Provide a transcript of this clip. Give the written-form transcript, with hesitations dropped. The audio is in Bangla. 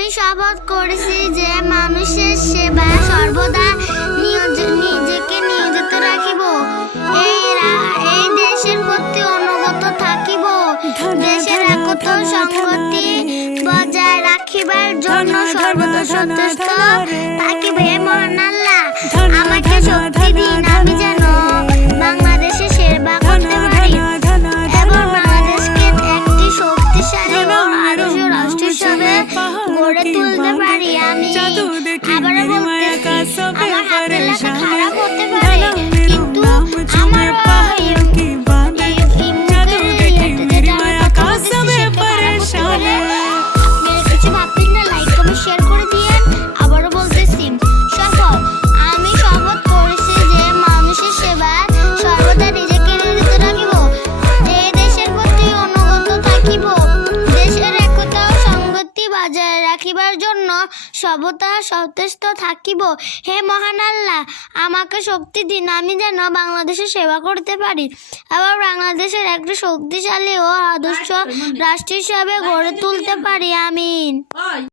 আমি শপথ করেছি যে মানুষের সেবায় সর্বদা নিজেকে নিয়োজিত রাখিব। এই দেশের প্রতি অনুগত থাকিব। দেশের একতা সংহতি বজায় রাখিবার জন্য সর্বদা সচেষ্ট থাকিব। হে মহান আল্লাহ, আমাকে শক্তি দিন, আমি যেন বাংলাদেশের সেবা করতে পারি এবং বাংলাদেশকে একটি শক্তিশালী ও আদর্শ রাষ্ট্র হিসেবে গড়ে তুলতে পারি। আমি আবারও বলতেছি, আমার হাতের লেখা খারাপ হতে পারে, কিন্তু আমার কিছু ভাবতেন না। লাইক কমেন্ট শেয়ার করে দিয়েন। আবারও বলতেছি, আমি শপথ করেছি যে মানুষের সেবায় সর্বদা নিজেকে নিয়োজিত রাখিব। এই দেশের প্রতি অনুগত থাকিব। দেশের একতা ও সংহতি বজায় রাখিবার জন্য সর্বদা সচেষ্ট থাকিব। হে মহান আল্লাহ, আমাকে শক্তি দিন, আমি যেন বাংলাদেশের সেবা করতে পারি এবং বাংলাদেশের একটি শক্তিশালী ও আদর্শ রাষ্ট্র হিসাবে গড়ে তুলতে পারি। আমিন।